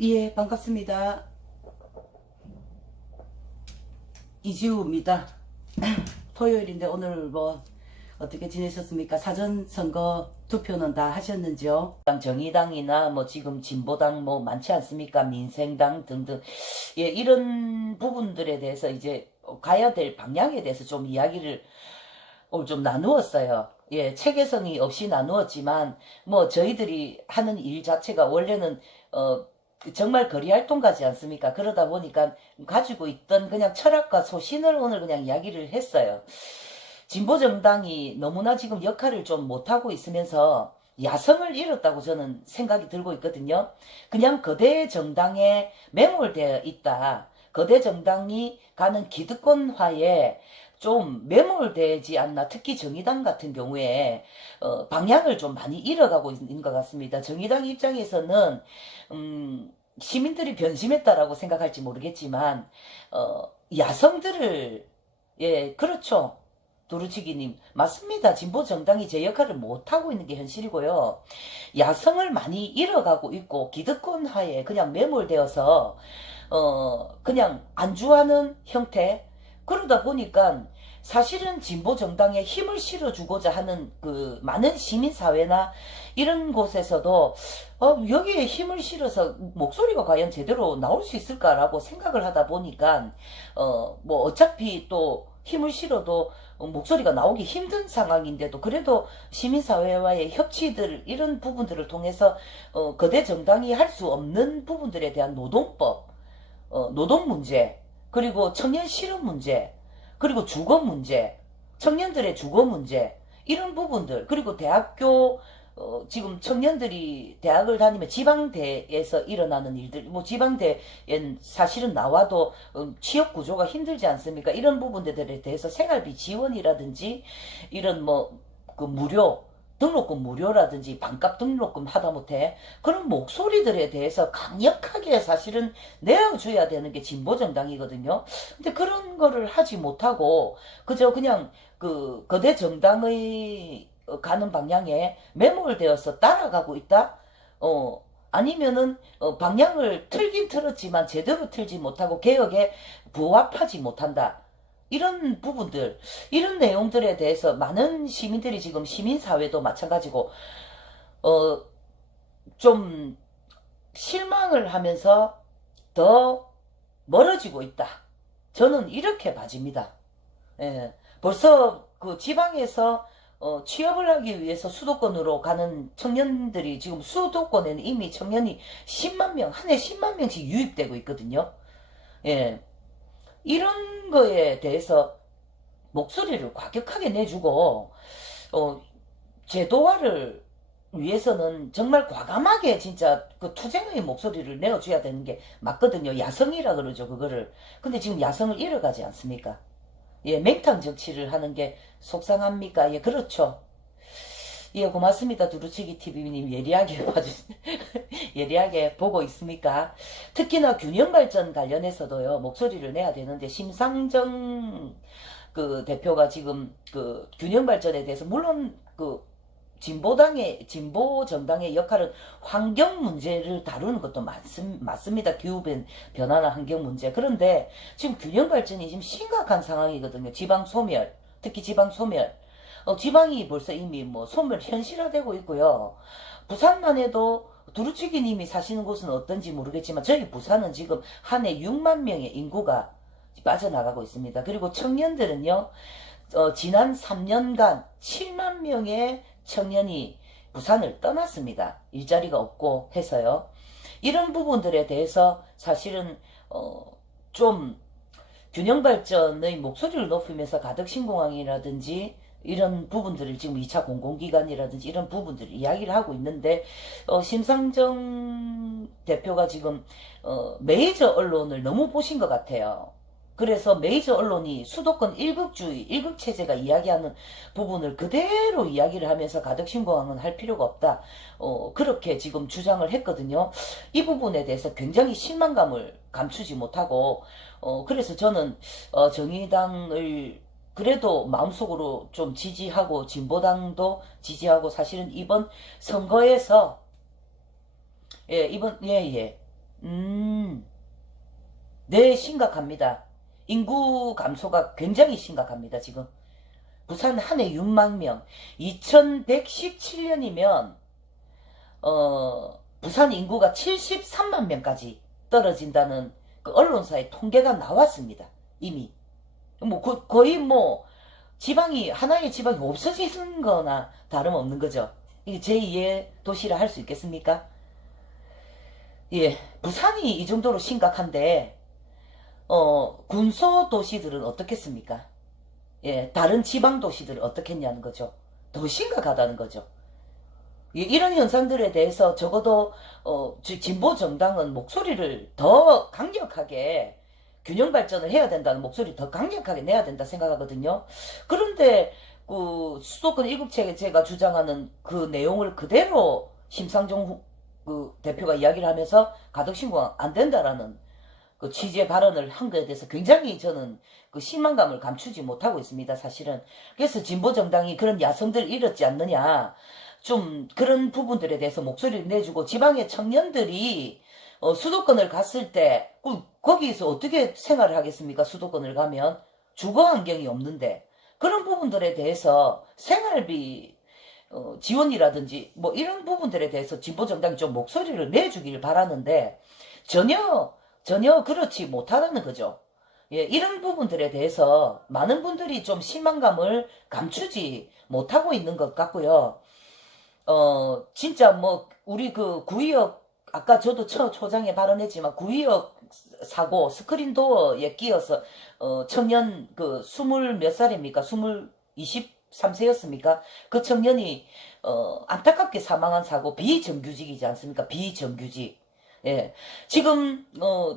예, 반갑습니다. 이지우입니다. 토요일인데 오늘 뭐 어떻게 지내셨습니까? 사전선거 투표는 다 하셨는지요? 정의당이나 뭐 지금 진보당 뭐 많지 않습니까? 민생당 등등. 예, 이런 부분들에 대해서 이제 가야 될 방향에 대해서 좀 이야기를 오늘 좀 나누었어요. 예, 체계성이 없이 나누었지만 뭐 저희들이 하는 일 자체가 원래는 정말 거리 활동 가지 않습니까? 그러다 보니까 가지고 있던 그냥 철학과 소신을 오늘 그냥 이야기를 했어요. 진보 정당이 너무나 지금 역할을 좀 못하고 있으면서 야성을 잃었다고 저는 생각이 들고 있거든요. 그냥 거대 정당에 매몰되어 있다. 거대 정당이 가는 기득권화에 좀 매몰되지 않나. 특히 정의당 같은 경우에 방향을 좀 많이 잃어가고 있는 것 같습니다. 정의당 입장에서는 시민들이 변심했다라고 생각할지 모르겠지만 야성들을, 예, 그렇죠. 도루치기님, 맞습니다. 진보 정당이 제 역할을 못하고 있는 게 현실이고요. 야성을 많이 잃어가고 있고 기득권 하에 그냥 매몰되어서 그냥 안주하는 형태. 그러다 보니까 사실은 진보 정당에 힘을 실어주고자 하는 그 많은 시민사회나 이런 곳에서도 여기에 힘을 실어서 목소리가 과연 제대로 나올 수 있을까라고 생각을 하다 보니까 뭐 어차피 또 힘을 실어도 목소리가 나오기 힘든 상황인데도 그래도 시민사회와의 협치들 이런 부분들을 통해서 거대 정당이 할 수 없는 부분들에 대한 노동법, 노동 문제, 그리고 청년 실업 문제, 그리고 주거 문제, 청년들의 주거 문제, 이런 부분들, 그리고 대학교, 지금 청년들이 대학을 다니면 지방대에서 일어나는 일들, 뭐 지방대엔 사실은 나와도 취업 구조가 힘들지 않습니까? 이런 부분들에 대해서 생활비 지원이라든지 이런 뭐 그 무료, 등록금 무료라든지 반값 등록금 하다못해 그런 목소리들에 대해서 강력하게 사실은 내어줘야 되는 게 진보정당이거든요. 근데 그런 거를 하지 못하고 그저 그냥 그 거대 정당의 가는 방향에 매몰되어서 따라가고 있다? 아니면은 방향을 틀긴 틀었지만 제대로 틀지 못하고 개혁에 부합하지 못한다. 이런 부분들, 이런 내용들에 대해서 많은 시민들이 지금 시민사회도 마찬가지고, 어, 좀 실망을 하면서 더 멀어지고 있다. 저는 이렇게 봐집니다. 예, 벌써 그 지방에서 취업을 하기 위해서 수도권으로 가는 청년들이 지금 수도권에는 이미 청년이 10만 명, 한 해 10만 명씩 유입되고 있거든요. 예, 이런 거에 대해서 목소리를 과격하게 내주고 제도화를 위해서는 정말 과감하게 진짜 그 투쟁의 목소리를 내어줘야 되는 게 맞거든요. 야성이라 그러죠, 그거를. 근데 지금 야성을 잃어가지 않습니까? 예, 맹탕 정치를 하는 게 속상합니까? 예, 그렇죠. 예, 고맙습니다. 두루치기 TV님 예리하게 봐주, 예리하게 보고 있습니까? 특히나 균형 발전 관련해서도요, 목소리를 내야 되는데, 심상정 그 대표가 지금 그 균형 발전에 대해서, 물론 그 진보 정당의 역할은 환경 문제를 다루는 것도 맞습니다. 기후 변화나 환경 문제. 그런데 지금 균형 발전이 지금 심각한 상황이거든요. 지방 소멸, 특히 지방 소멸. 지방이 벌써 이미 뭐 소멸 현실화되고 있고요. 부산만 해도 두루치기님이 사시는 곳은 어떤지 모르겠지만 저희 부산은 지금 한 해 6만 명의 인구가 빠져나가고 있습니다. 그리고 청년들은요, 지난 3년간 7만 명의 청년이 부산을 떠났습니다. 일자리가 없고 해서요. 이런 부분들에 대해서 사실은 좀 균형 발전의 목소리를 높이면서 가덕신공항이라든지 이런 부분들을 지금 2차 공공기관이라든지 이런 부분들을 이야기를 하고 있는데 심상정 대표가 지금 메이저 언론을 너무 보신 것 같아요. 그래서 메이저 언론이 수도권 일극주의, 일극체제가 이야기하는 부분을 그대로 이야기를 하면서 가덕신공항은 할 필요가 없다. 그렇게 지금 주장을 했거든요. 이 부분에 대해서 굉장히 실망감을 감추지 못하고, 그래서 저는, 정의당을 그래도 마음속으로 좀 지지하고 진보당도 지지하고 사실은 이번 선거에서 이번 예예 네 심각합니다. 인구 감소가 굉장히 심각합니다. 지금 부산 한 해 6만 명 2117년이면 부산 인구가 73만 명까지 떨어진다는 그 언론사의 통계가 나왔습니다. 이미 뭐 거의 뭐 지방이 하나의 지방이 없어지는 거나 다름없는 거죠. 이게 제2의 도시라 할 수 있겠습니까? 예, 부산이 이 정도로 심각한데 군소 도시들은 어떻겠습니까? 예, 다른 지방 도시들은 어떻겠냐는 거죠. 더 심각하다는 거죠. 예, 이런 현상들에 대해서 적어도 진보 정당은 목소리를 더 강력하게 균형 발전을 해야 된다는 목소리 더 강력하게 내야 된다 생각하거든요. 그런데 그 수도권 이국체제가 주장하는 그 내용을 그대로 심상정 그 대표가 이야기를 하면서 가덕신고가 안 된다라는 그 취지의 발언을 한 것에 대해서 굉장히 저는 그 실망감을 감추지 못하고 있습니다, 사실은. 그래서 진보 정당이 그런 야성들 잃었지 않느냐. 좀 그런 부분들에 대해서 목소리를 내주고 지방의 청년들이 수도권을 갔을 때 거기서 어떻게 생활을 하겠습니까? 수도권을 가면 주거 환경이 없는데 그런 부분들에 대해서 생활비 지원이라든지 뭐 이런 부분들에 대해서 진보 정당이 좀 목소리를 내주길 바라는데 전혀 그렇지 못하다는 거죠. 예, 이런 부분들에 대해서 많은 분들이 좀 실망감을 감추지 못하고 있는 것 같고요. 진짜 뭐, 우리 그 구의역, 아까 저도 초장에 발언했지만, 구의역 사고, 스크린 도어에 끼어서, 청년, 그, 스물 몇 살입니까? 23세였습니까? 그 청년이, 안타깝게 사망한 사고, 비정규직이지 않습니까? 비정규직. 예. 지금,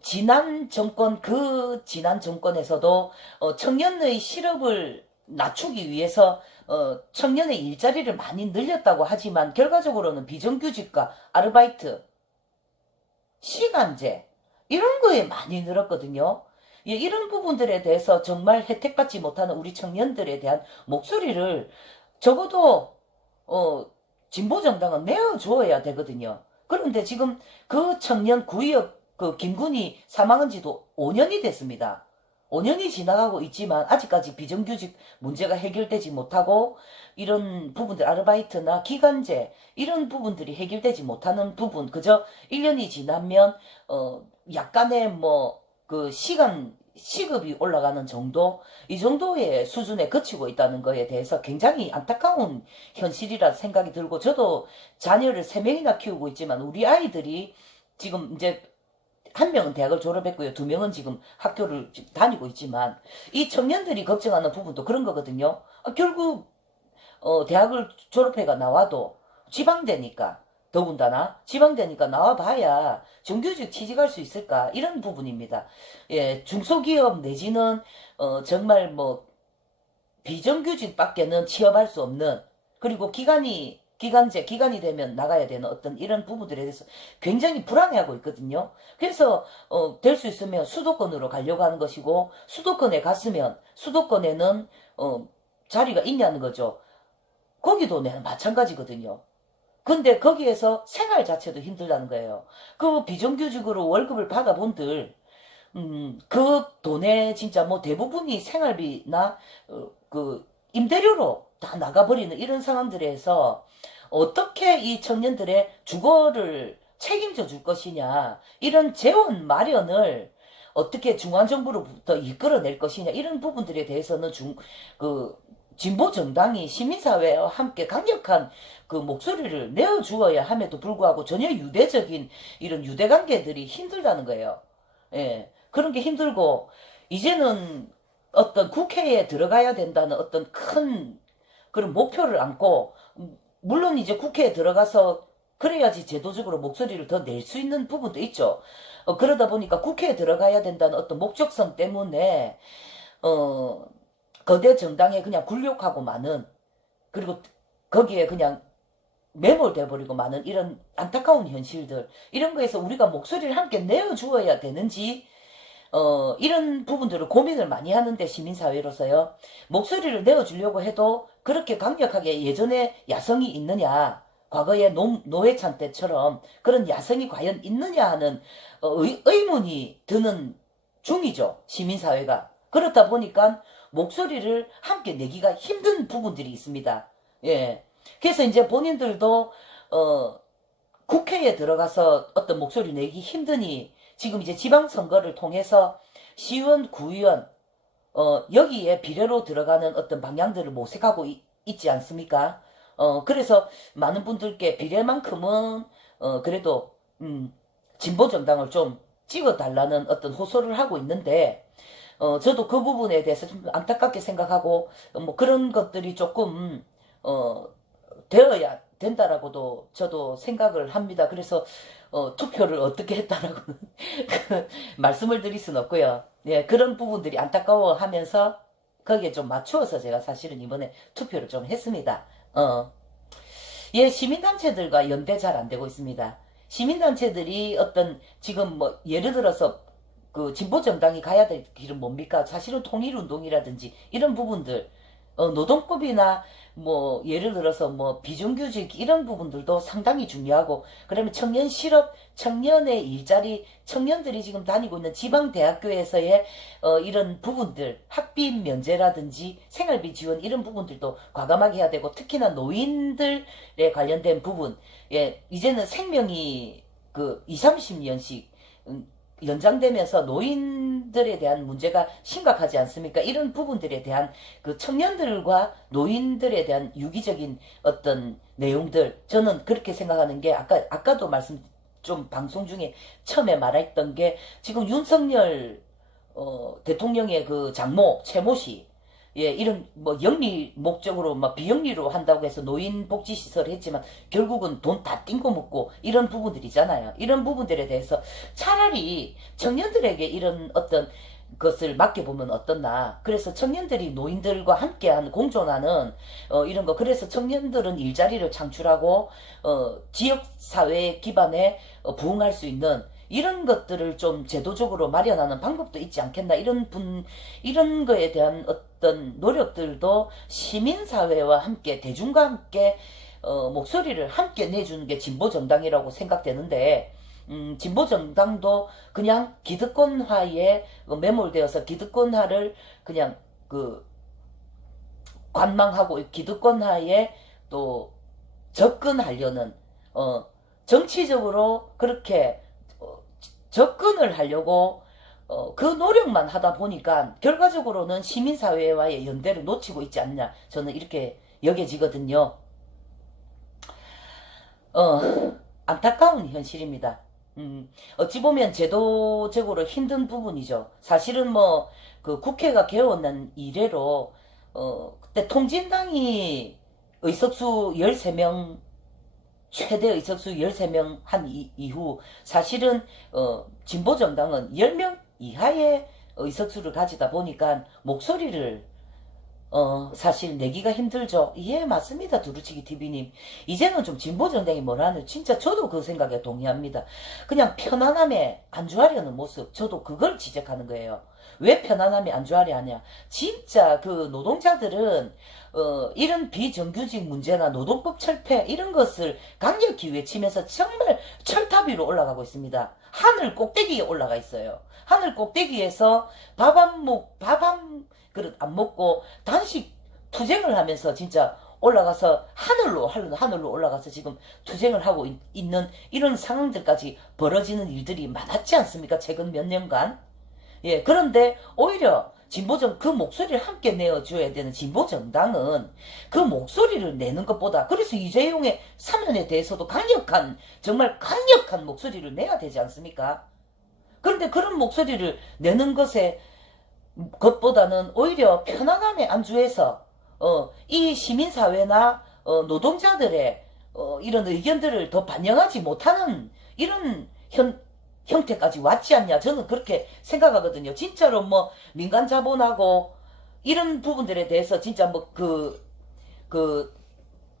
지난 정권에서도, 청년의 실업을 낮추기 위해서 청년의 일자리를 많이 늘렸다고 하지만 결과적으로는 비정규직과 아르바이트, 시간제 이런 거에 많이 늘었거든요. 예, 이런 부분들에 대해서 정말 혜택받지 못하는 우리 청년들에 대한 목소리를 적어도 진보 정당은 내어줘야 되거든요. 그런데 지금 그 청년 구의역 그 김군이 사망한 지도 5년이 됐습니다. 5년이 지나가고 있지만 아직까지 비정규직 문제가 해결되지 못하고 이런 부분들 아르바이트나 기간제 이런 부분들이 해결되지 못하는 부분 그저 1년이 지나면 약간의 뭐 그 시간 시급이 올라가는 정도 이 정도의 수준에 그치고 있다는 거에 대해서 굉장히 안타까운 현실이라 생각이 들고 저도 자녀를 3명이나 키우고 있지만 우리 아이들이 지금 이제 한 명은 대학을 졸업했고요. 2명은 지금 학교를 다니고 있지만 이 청년들이 걱정하는 부분도 그런 거거든요. 결국 대학을 졸업해가 나와도 지방대니까 더군다나 지방대니까 나와봐야 정규직 취직할 수 있을까 이런 부분입니다. 예, 중소기업 내지는 정말 뭐 비정규직밖에는 취업할 수 없는 그리고 기간이 되면 나가야 되는 어떤 이런 부분들에 대해서 굉장히 불안해하고 있거든요. 그래서 될 수 있으면 수도권으로 가려고 하는 것이고 수도권에 갔으면 수도권에는 자리가 있냐는 거죠. 거기도 내는 마찬가지거든요. 근데 거기에서 생활 자체도 힘들다는 거예요. 그 비정규직으로 월급을 받아본들 그 돈에 진짜 뭐 대부분이 생활비나 그 임대료로 다 나가버리는 이런 상황들에서 어떻게 이 청년들의 주거를 책임져 줄 것이냐 이런 재원 마련을 어떻게 중앙정부로부터 이끌어낼 것이냐 이런 부분들에 대해서는 그 진보 정당이 시민사회와 함께 강력한 그 목소리를 내어주어야 함에도 불구하고 전혀 유대적인 이런 유대관계들이 힘들다는 거예요. 예. 그런 게 힘들고 이제는 어떤 국회에 들어가야 된다는 어떤 큰 그런 목표를 안고 물론 이제 국회에 들어가서 그래야지 제도적으로 목소리를 더 낼 수 있는 부분도 있죠. 그러다 보니까 국회에 들어가야 된다는 어떤 목적성 때문에 거대 정당에 그냥 굴욕하고 마는 그리고 거기에 그냥 매몰돼 버리고 마는 이런 안타까운 현실들 이런 거에서 우리가 목소리를 함께 내어주어야 되는지 이런 부분들을 고민을 많이 하는데 시민사회로서요. 목소리를 내어주려고 해도 그렇게 강력하게 예전에 야성이 있느냐, 과거의 노회찬 때처럼 그런 야성이 과연 있느냐 하는 의문이 드는 중이죠. 시민사회가. 그렇다 보니까 목소리를 함께 내기가 힘든 부분들이 있습니다. 예. 그래서 이제 본인들도 국회에 들어가서 어떤 목소리 내기 힘드니 지금 이제 지방선거를 통해서 시의원, 구의원, 여기에 비례로 들어가는 어떤 방향들을 모색하고 있지 않습니까? 그래서 많은 분들께 비례만큼은, 그래도, 진보정당을 좀 찍어달라는 어떤 호소를 하고 있는데, 저도 그 부분에 대해서 좀 안타깝게 생각하고, 뭐 그런 것들이 조금, 되어야 된다라고도 저도 생각을 합니다. 그래서 투표를 어떻게 했다라고는 그 말씀을 드릴 수는 없고요. 예, 그런 부분들이 안타까워하면서 거기에 좀 맞추어서 제가 사실은 이번에 투표를 좀 했습니다. 예, 시민단체들과 연대 잘 안 되고 있습니다. 시민단체들이 어떤 지금 뭐 예를 들어서 그 진보정당이 가야 될 길은 뭡니까? 사실은 통일운동이라든지 이런 부분들, 노동법이나 뭐 예를 들어서 뭐 비정규직 이런 부분들도 상당히 중요하고, 그러면 청년 실업, 청년의 일자리, 청년들이 지금 다니고 있는 지방 대학교에서의 이런 부분들, 학비 면제라든지 생활비 지원 이런 부분들도 과감하게 해야 되고, 특히나 노인들에 관련된 부분, 예, 이제는 생명이 그 20, 30년씩 연장되면서 노인들에 대한 문제가 심각하지 않습니까? 이런 부분들에 대한 그 청년들과 노인들에 대한 유기적인 어떤 내용들, 저는 그렇게 생각하는 게 아까도 말씀 좀 방송 중에 처음에 말했던 게 지금 윤석열 대통령의 그 장모 최모 씨, 예, 이런 뭐 영리 목적으로 막 비영리로 한다고 해서 노인 복지 시설을 했지만 결국은 돈 다 띵고 먹고 이런 부분들이잖아요. 이런 부분들에 대해서 차라리 청년들에게 이런 어떤 것을 맡겨보면 어떻나. 그래서 청년들이 노인들과 함께하는 공존하는 이런 거. 그래서 청년들은 일자리를 창출하고 지역사회 기반에 부응할 수 있는 이런 것들을 좀 제도적으로 마련하는 방법도 있지 않겠나. 이런 거에 대한 어떤 노력들도 시민사회와 함께, 대중과 함께, 목소리를 함께 내주는 게 진보정당이라고 생각되는데, 진보정당도 그냥 기득권화에 매몰되어서 기득권화를 그냥 그 관망하고 기득권화에 또 접근하려는, 정치적으로 그렇게 접근을 하려고 그 노력만 하다 보니까 결과적으로는 시민사회와의 연대를 놓치고 있지 않냐, 저는 이렇게 여겨지거든요. 어, 안타까운 현실입니다. 어찌 보면 제도적으로 힘든 부분이죠. 사실은 뭐 그 국회가 개원한 이래로 그때 통진당이 의석수 13명, 최대 의석수 13명 한 이후 사실은 진보정당은 10명 이하의 의석수를 가지다 보니까 목소리를 사실 내기가 힘들죠. 예, 맞습니다. 두루치기 TV님. 이제는 좀 진보정당이 뭐라는, 진짜 저도 그 생각에 동의합니다. 그냥 편안함에 안주하려는 모습, 저도 그걸 지적하는 거예요. 왜 편안함에 안주하려 하냐. 진짜 그 노동자들은, 이런 비정규직 문제나 노동법 철폐, 이런 것을 강력히 외치면서 정말 철탑 위로 올라가고 있습니다. 하늘 꼭대기에 올라가 있어요. 하늘 꼭대기에서 밥 한 그릇 안 먹고 단식 투쟁을 하면서 진짜 올라가서 하늘로 올라가서 지금 투쟁을 하고 있는 이런 상황들까지 벌어지는 일들이 많았지 않습니까? 최근 몇 년간. 예, 그런데 오히려 그 목소리를 함께 내어줘야 되는 진보정당은 그 목소리를 내는 것보다, 그래서 이재용의 사면에 대해서도 정말 강력한 목소리를 내야 되지 않습니까? 그런데 그런 목소리를 내는 것보다는 오히려 편안함에 안주해서 이 시민사회나 노동자들의 이런 의견들을 더 반영하지 못하는 이런 형태까지 왔지 않냐, 저는 그렇게 생각하거든요. 진짜로 뭐 민간 자본하고 이런 부분들에 대해서 진짜 뭐 그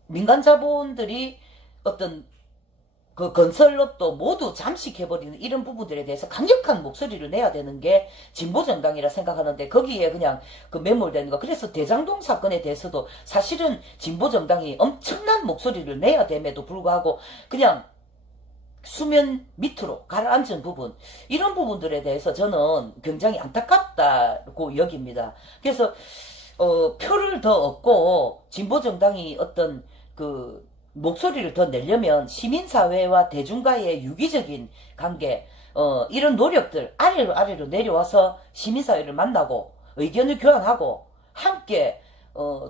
민간 자본들이 어떤 그 건설업도 모두 잠식해버리는 이런 부분들에 대해서 강력한 목소리를 내야 되는 게 진보정당이라 생각하는데 거기에 그냥 그 매몰되는 거. 그래서 대장동 사건에 대해서도 사실은 진보정당이 엄청난 목소리를 내야 됨에도 불구하고 그냥 수면 밑으로 가라앉은 부분, 이런 부분들에 대해서 저는 굉장히 안타깝다고 여깁니다. 그래서 표를 더 얻고 진보정당이 어떤 그 목소리를 더 내려면 시민사회와 대중과의 유기적인 관계, 이런 노력들 아래로 내려와서 시민사회를 만나고 의견을 교환하고 함께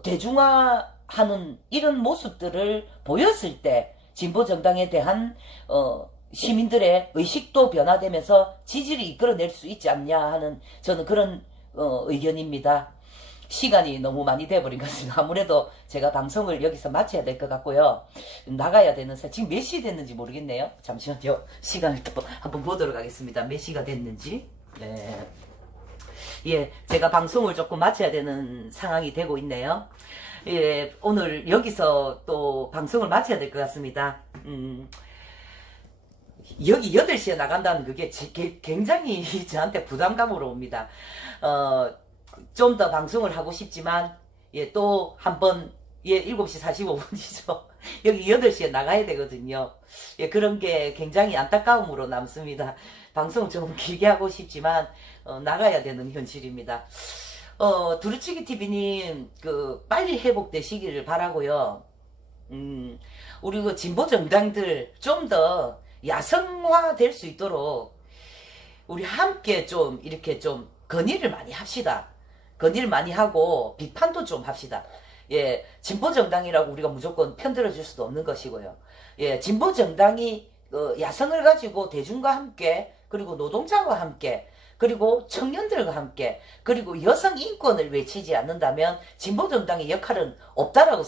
대중화하는 이런 모습들을 보였을 때 진보정당에 대한 시민들의 의식도 변화되면서 지지를 이끌어낼 수 있지 않냐 하는 저는 그런 의견입니다. 시간이 너무 많이 돼버린 것 같습니다. 아무래도 제가 방송을 여기서 마쳐야 될 것 같고요. 나가야 되는 지금 몇 시 됐는지 모르겠네요. 잠시만요. 시간을 또 한번 보도록 하겠습니다. 몇 시가 됐는지. 네. 예, 제가 방송을 조금 마쳐야 되는 상황이 되고 있네요. 예, 오늘 여기서 또 방송을 마쳐야 될 것 같습니다. 여기 8시에 나간다는 그게 굉장히 저한테 부담감으로 옵니다. 좀 더 방송을 하고 싶지만, 예, 또 한 번, 예, 7시 45분이죠. 여기 8시에 나가야 되거든요. 예, 그런 게 굉장히 안타까움으로 남습니다. 방송 좀 길게 하고 싶지만, 나가야 되는 현실입니다. 두루치기 TV님, 빨리 회복되시기를 바라고요. 우리 그 진보 정당들 좀 더 야성화 될 수 있도록 우리 함께 좀 이렇게 좀 건의를 많이 합시다. 건의를 많이 하고 비판도 좀 합시다. 예, 진보 정당이라고 우리가 무조건 편들어 줄 수도 없는 것이고요. 예, 진보 정당이 야성을 가지고 대중과 함께 그리고 노동자와 함께 그리고 청년들과 함께 그리고 여성 인권을 외치지 않는다면 진보정당의 역할은 없다라고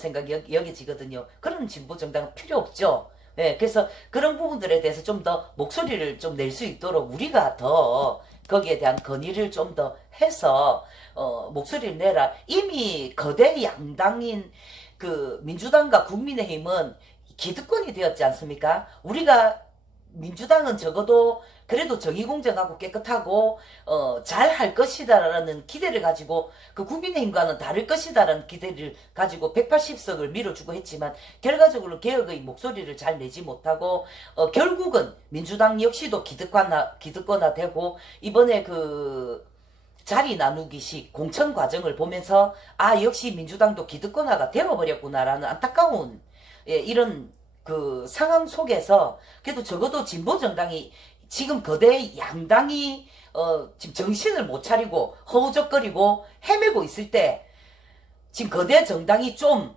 여겨지거든요. 그런 진보정당은 필요 없죠. 예, 그래서 그런 부분들에 대해서 좀 더 목소리를 좀 낼 수 있도록 우리가 더 거기에 대한 건의를 좀 더 해서 목소리를 내라. 이미 거대 양당인 그 민주당과 국민의힘은 기득권이 되었지 않습니까? 우리가 민주당은 적어도 그래도 정의공정하고 깨끗하고 잘 할 것이다라는 기대를 가지고 그 국민의힘과는 다를 것이다라는 기대를 가지고 180석을 밀어주고 했지만 결과적으로 개혁의 목소리를 잘 내지 못하고 결국은 민주당 역시도 기득권화되고 이번에 그 자리 나누기식 공천 과정을 보면서 아 역시 민주당도 기득권화가 되어버렸구나라는 안타까운 이런 그 상황 속에서 그래도 적어도 진보정당이 지금 거대 양당이 지금 정신을 못 차리고 허우적거리고 헤매고 있을 때 지금 거대 정당이 좀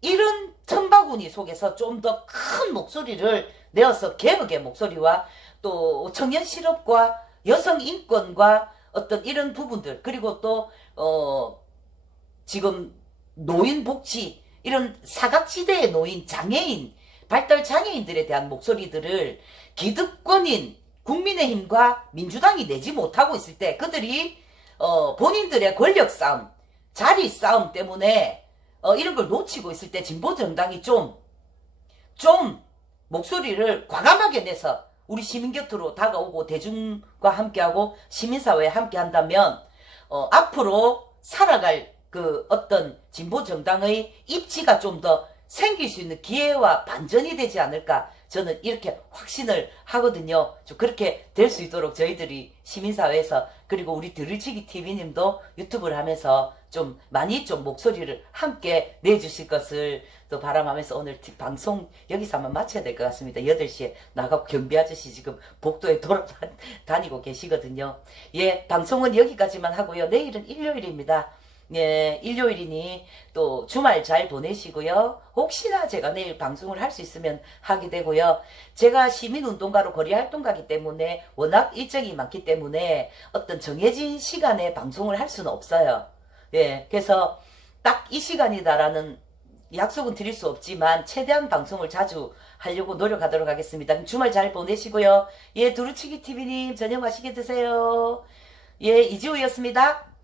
이런 천바구니 속에서 좀 더 큰 목소리를 내어서 개혁의 목소리와 또 청년 실업과 여성 인권과 어떤 이런 부분들 그리고 또 지금 노인 복지 이런 사각지대에 놓인 장애인 발달 장애인들에 대한 목소리들을 기득권인 국민의힘과 민주당이 내지 못하고 있을 때 그들이 본인들의 권력 싸움 자리 싸움 때문에 이런 걸 놓치고 있을 때 진보정당이 좀 목소리를 과감하게 내서 우리 시민 곁으로 다가오고 대중과 함께하고 시민사회에 함께한다면 앞으로 살아갈 그 어떤 진보정당의 입지가 좀 더 생길 수 있는 기회와 반전이 되지 않을까 저는 이렇게 확신을 하거든요. 좀 그렇게 될 수 있도록 저희들이 시민사회에서 그리고 우리 드루치기 TV님도 유튜브를 하면서 좀 많이 좀 목소리를 함께 내주실 것을 또 바람하면서 오늘 방송 여기서 한번 마쳐야 될 것 같습니다. 8시에 나가고 경비 아저씨 지금 복도에 돌아다니고 계시거든요. 예, 방송은 여기까지만 하고요. 내일은 일요일입니다. 예, 일요일이니 또 주말 잘 보내시고요. 혹시나 제가 내일 방송을 할 수 있으면 하게 되고요. 제가 시민운동가로 거리활동가기 때문에 워낙 일정이 많기 때문에 어떤 정해진 시간에 방송을 할 수는 없어요. 예, 그래서 딱 이 시간이다라는 약속은 드릴 수 없지만 최대한 방송을 자주 하려고 노력하도록 하겠습니다. 주말 잘 보내시고요. 예, 두루치기 TV님 저녁 맛있게 드세요. 예, 이지호였습니다.